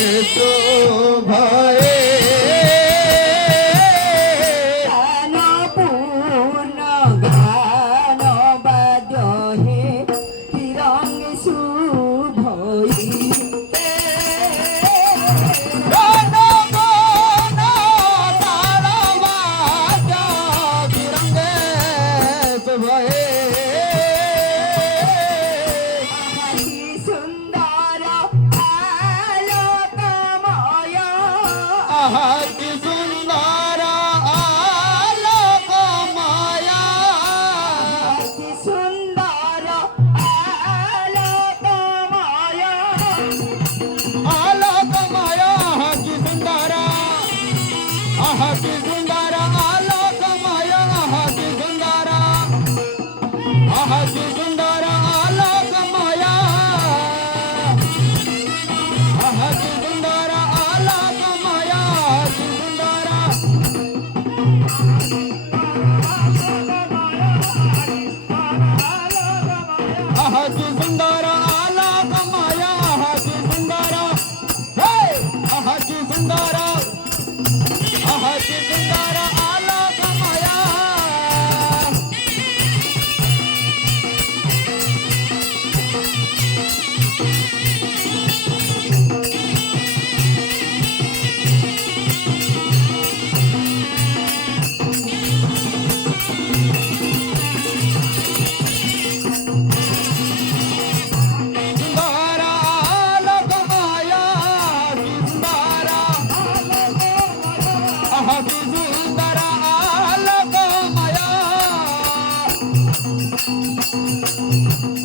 शोभाए की सुंदर आलोक माया की सुंदर आलोक माया आलोक माया की सुंदर की सुंदर आलोक माया की सुंदर की सुंदर आलोक माया की सुंदर आलोक माया की सुंदर की सुंदर आलोक माया की सुंदर की सुंदर की सुंदर आलोक माया सुंदर आलोक माया की सुंदर आलोक माया